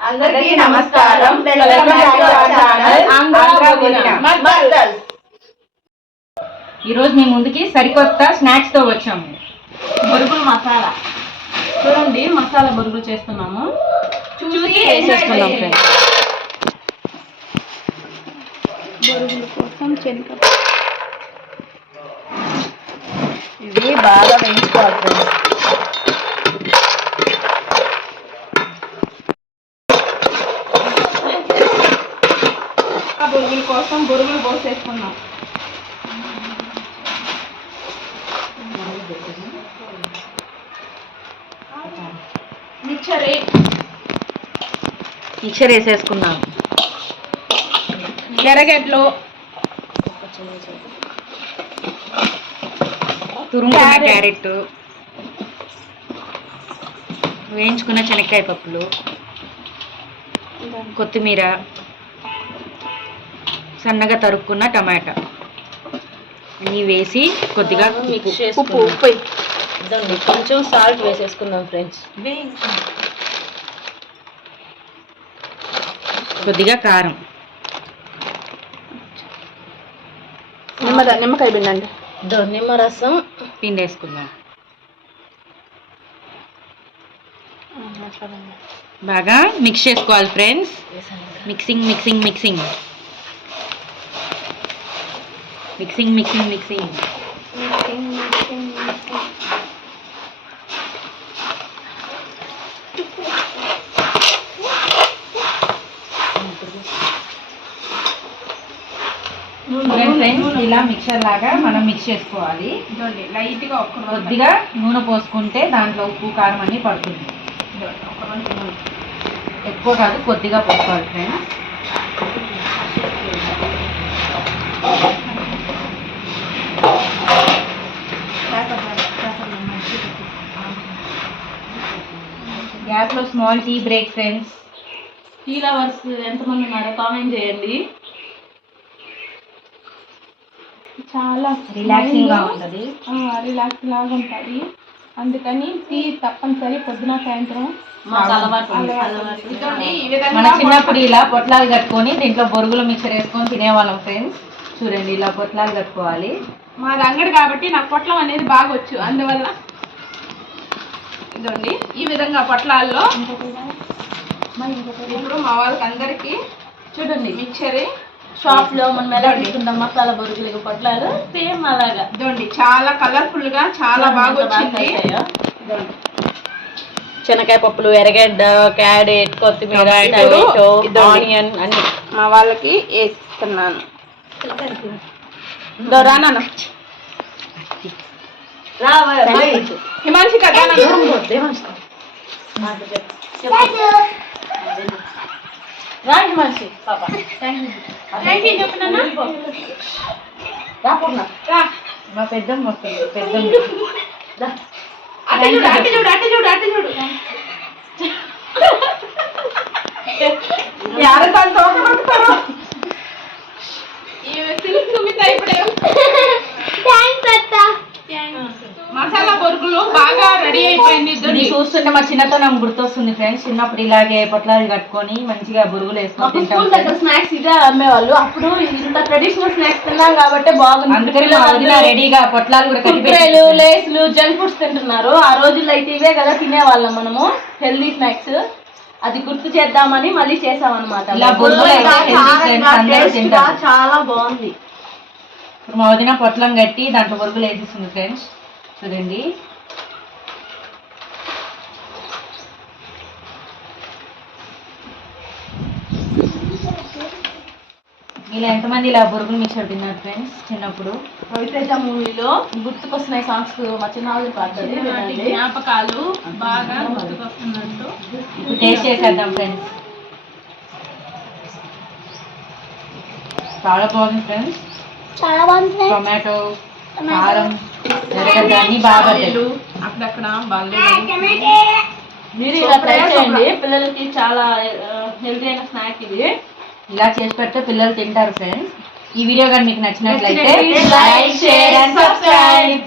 అందరికీ నమస్కారం. ఈరోజు మేము ముందుకి సరికొత్త స్నాక్స్ తో వచ్చాము. బొరుగులు మసాలా చూడండి, మసాలా బొరుగులు చేస్తున్నాము. చూసి వేసేస్తున్నాం ఫ్రెండ్స్. బొరుగుల కోసం శనగపప్పు ఇవి బాగా వేయించుకోవాలి ఫ్రెండ్స్. బొరుగుల కోసం బొరుగులు పోసేసుకున్నాం. మిక్చర్ వేసేసుకున్నాం. ఎర్రగడ్డలు, తురుముకున్న క్యారెట్, వేయించుకున్న శనక్కాయ పప్పులు, కొత్తిమీర, సన్నగా తరుక్కున్న టమాటా అన్నీ వేసి కొద్దిగా మిక్స్ చేసుకుందాం. కొంచెం సాల్ట్ వేసేసుకుందాం ఫ్రెండ్స్. కొద్దిగా కారం, నిమ్మకాయ పిండండి. నిమ్మరసం పిండేసుకుందాం. బాగా మిక్స్ చేసుకోవాలి friends. Mixing mixing mixing mixing mixing mixing friends, ఇలా మిక్చర్ లాగా మనం మిక్స్ చేసుకోవాలి. లైట్గా కొద్దిగా నూనె పోసుకుంటే దాంట్లో ఉప్పు కారం అన్నీ పడుతుంది. ఎక్కువ కాదు, కొద్దిగా పోసుకోవాలి ఫ్రెండ్స్. గ్యాస్లో small tea break friends. Tea lovers ఎంతమంది ఉన్నారో కామెంట్ చేయండి. చాలా రిలాక్సింగ్ గా ఉంటుంది. రిలాక్స్ లాగా ఉంటుంది. అందుకని టీ తప్పనిసరి పొద్దున సాయంత్రం మన చిన్నప్పుడు ఇలా పొట్లాలు కట్టుకొని దీంట్లో బొరుగులు మిక్చర్ వేసుకొని తినేవాళ్ళం ఫ్రెండ్స్. చూడండి, ఇలా పొట్లాలు కట్టుకోవాలి. మాది అంగడి కాబట్టి నాకు పొట్లం అనేది బాగా వచ్చు. అందువల్ల ఇదండి ఈ విధంగా పొట్లాల్లో ఇప్పుడు మా వాళ్ళకి అందరికి చూడండి మిక్చర్ షాప్ లో మనం ఎలా తీసుకుంటాం మసాలా బొరుగులు పొట్లాలు సేమ్ అలాగా ఇదండి. చాలా కలర్ఫుల్ గా చాలా బాగా వచ్చింది. శనక్కాయ పప్పులు, ఎర్రగడ్డ, క్యారెట్, కొత్తిమీర, టమాటో, ఆనియన్ అన్ని మా వాళ్ళకి వేస్తున్నాను. రానా హిమాంశి కదా రా హిమాంశి పాప థ్యాంక్ యూ చెప్పినా మా పెద్దమ్మ వస్తుంది. పెద్దమ్మ అటు చూడు అటు చూడు అటు చూడు అటు చూడు యారు సంతోషపడతారు. మసాలా బొరుగులు బాగా రెడీ అయిపోయింది. ఇది చూస్తుంటే మా చిన్నతనం గుర్తొస్తుంది ఫ్రెండ్స్. చిన్నప్పుడు ఇలాగే పొట్లాలు కట్టుకొని మంచిగా బొరుగులు వేసుకొని స్కూల్ దగ్గర స్నాక్స్ ఇదే అమ్మేవాళ్ళు. అప్పుడు ఇంత ట్రెడిషనల్ స్నాక్స్ తిన్నాం కాబట్టి బాగుంది. అందుకని రెడీగా పొట్లాలు కూడా కుర్కురేలు, లేస్లు, జంక్ ఫుడ్స్ తింటున్నారు. ఆ రోజుల్లో అయితే ఇవే కదా తినేవాళ్ళం మనము, హెల్దీ స్నాక్స్. అది గుర్తు చేద్దామని మళ్ళీ చేసామన్నమాట. చాలా బాగుంది. ఇప్పుడు మా వదిన పొట్లం కట్టి దాంట్లో బొరుగులు వేసేస్తుంది ఫ్రెండ్స్. చూడండి, ఇలా ఎంతమంది ఇలా బొరుగులు మిక్చర్ తిన్నారు ఫ్రెండ్స్ చిన్నప్పుడు? రవితేజ మూవీలో గుర్తుకొస్తున్నాయి సాంగ్స్ మా చిన్నవాళ్ళు పాడతారు. జ్ఞాపకాలు బాగా గుర్తుకొస్తున్నట్టు. ఇప్పుడు టేస్ట్ చేసేద్దాం ఫ్రెండ్స్. చాలా బాగుంది ఫ్రెండ్స్. చాలా బాగుంది. టొమాటో, కారం, ఎర్రగడ్డ అన్ని బాగా అక్కడక్కడ మీరు ఇలా ట్రై చేయండి. పిల్లలకి చాలా హెల్తీ అయిన స్నాక్ ఇది. ఇలా చేసి పెడితే పిల్లలు తింటారు ఫ్రెండ్స్. ఈ వీడియో కానీ మీకు నచ్చినట్లయితే లైక్, షేర్ అండ్ సబ్స్క్రైబ్.